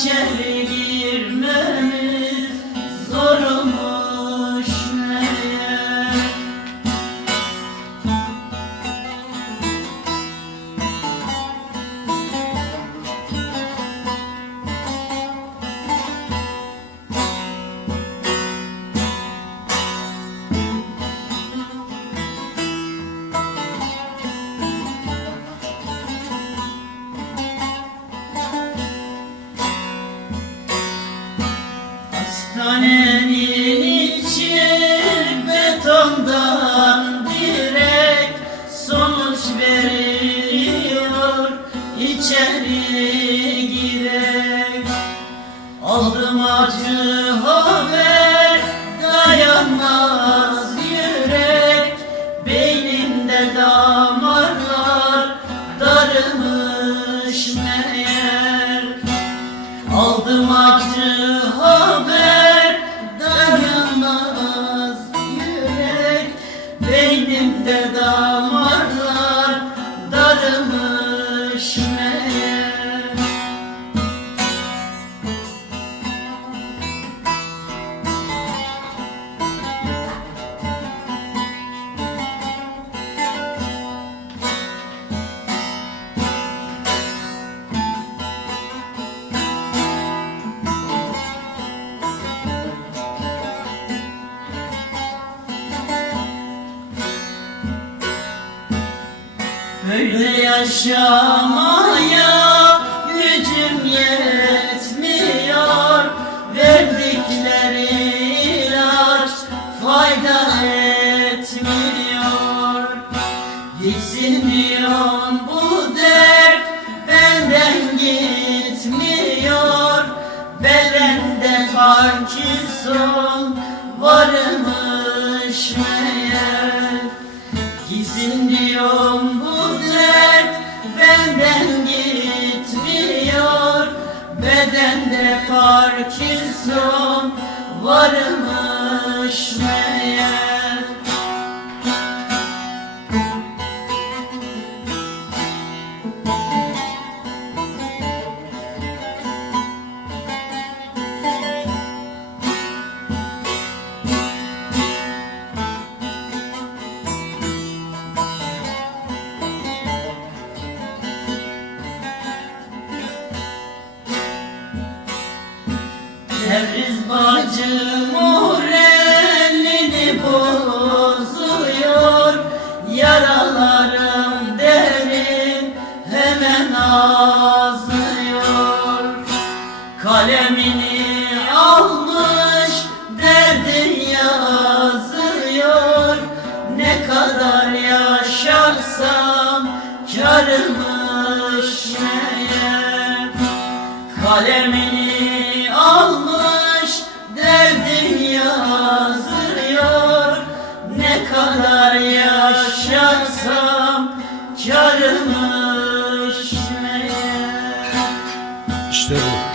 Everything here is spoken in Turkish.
attention. Hastanenin içi betondan direkt sonuç veriyor içeri girek. Aldım acı haber dayanmaz yürek. Beynimde damarlar darılmış meğer. Aldım acı Beynimde Böyle yaşamaya gücüm yetmiyor. Verdikleri ilaç fayda etmiyor. Gitsin diyorum bu dert benden gitmiyor. Bedende Parkinson varmış meğer. Gitsin diyorum Bedende Parkinson varmış meğer Tebriz bacı moralini bozuyor. Yaralarım derin hemen azıyor Kalemini almış derdin yazıyor. Ne kadar yaşarsam karımış meğer karımış meğer İşte bu.